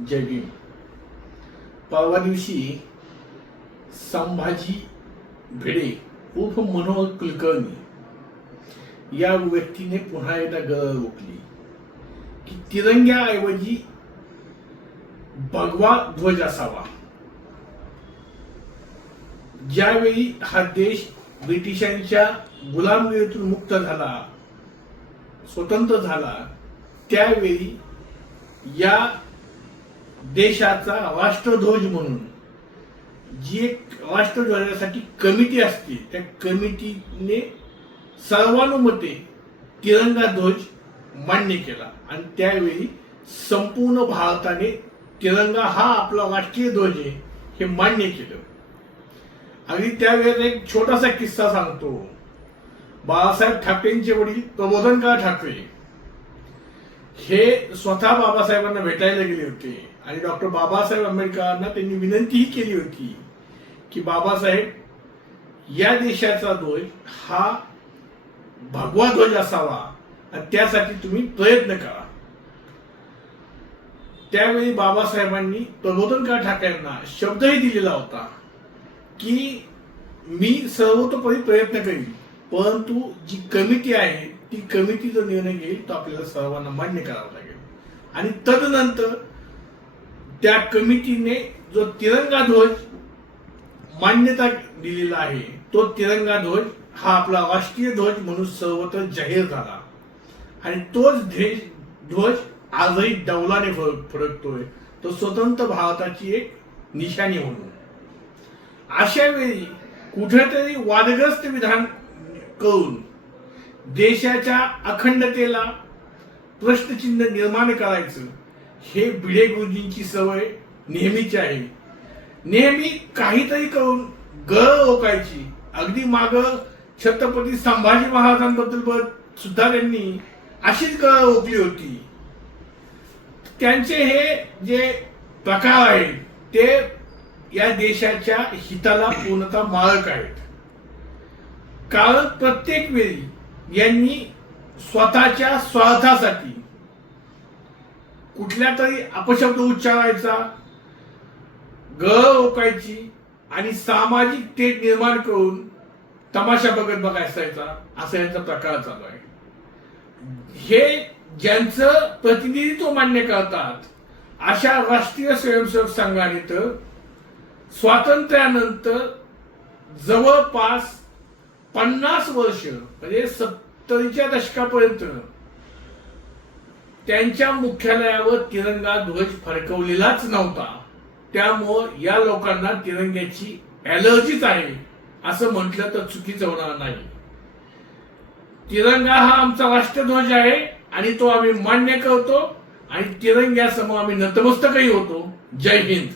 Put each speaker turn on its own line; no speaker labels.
जय भीम परवा दिवशी संभाजी भिडे उर्फ मनोहर कुलकर्णी या व्यक्तीने पुन्हा एकदा गरज रोखली. की तिरंग्याऐवजी भगवा ध्वज असावा. ज्यावेळी हा देश ब्रिटिशांच्या गुलामगिरीतून मुक्त झाला स्वतंत्र झाला त्यावेळी या देशाचा राष्ट्रध्वज म्हणून. जी एक राष्ट्रध्वजासाठी कमिटी असते त्या कमिटीने सर्वानुमते तिरंगा ध्वज मान्य केला. आणि त्यावेळी संपूर्ण भारताने तिरंगा हा आपला राष्ट्रीय ध्वज आहे हे मान्य केलं. आणि त्यावेळेला एक छोटासा किस्सा सांगतो. बाळासाहेब ठाकरेंचे वडील प्रबोधनकार ठाकरे हे स्वतः बाबासाहेबांना भेटायला गेले होते. आणि डॉक्टर बाबासाहेब आंबेडकरांना त्यांनी विनंतीही केली होती की बाबासाहेब या देशाचा ध्वज हा भगवा ध्वज असावा आणि त्यासाठी तुम्ही प्रयत्न करा. त्यावेळी बाबासाहेबांनी प्रबोधनकार ठाकरेंना शब्दही दिलेला होता की मी सर्वतोपरी प्रयत्न करीन परंतु जी कमिटी आहे ती कमिटी जो निर्णय घेईल तो आपल्याला सर्वांना मान्य करावा लागेल. आणि तदनंतर त्या कमिटीने जो तिरंगा ध्वज मान्यता दिलेला आहे तो तिरंगा ध्वज हा आपला राष्ट्रीय ध्वज म्हणून सर्वत्र जाहीर झाला. आणि तोच ध्वज ध्वज आजही डौलाने फरक फडकतोय. तो स्वतंत्र भारताची एक निशाणी म्हणून. अशा वेळी कुठेतरी वादग्रस्त विधान करून देशाच्या अखंडतेला प्रश्नचिन्ह निर्माण करायचं हे भिडे गुरुजींची सवय नेहमीची आहे. नेहमी काहीतरी करून गळ ओकायची. अगदी माग छत्रपती संभाजी महाराजांबद्दल सुद्धा त्यांनी अशीच गळ ओकली होती. त्यांचे हे जे प्रकार आहेत ते या देशाच्या हिताला पूर्णतः मारक आहेत. कारण प्रत्येक वेळी यांनी स्वतःच्या स्वार्थासाठी कुठल्या तरी अपशब्द उच्चारायचा गळ ओकायची आणि सामाजिक तेढ निर्माण करून तमाशा बघत बघायचा असा यांचा प्रकार चालू आहे. हे ज्यांचं प्रतिनिधित्व मान्य करतात अशा राष्ट्रीय स्वयंसेवक संघाने तर स्वातंत्र्यानंतर जवळपास पन्नास वर्ष म्हणजे सत्तरीच्या दशकापर्यंत त्यांच्या मुख्यालयावर तिरंगा ध्वज फडकवलेलाच नव्हता. त्यामुळं या लोकांना तिरंग्याची ॲलर्जीच आहे असं म्हटलं तर चुकीचं होणार नाही. तिरंगा हा आमचा राष्ट्रध्वज आहे आणि तो आम्ही मान्य करतो आणि तिरंग्यासमोर आम्ही नतमस्तकही होतो. जय हिंद.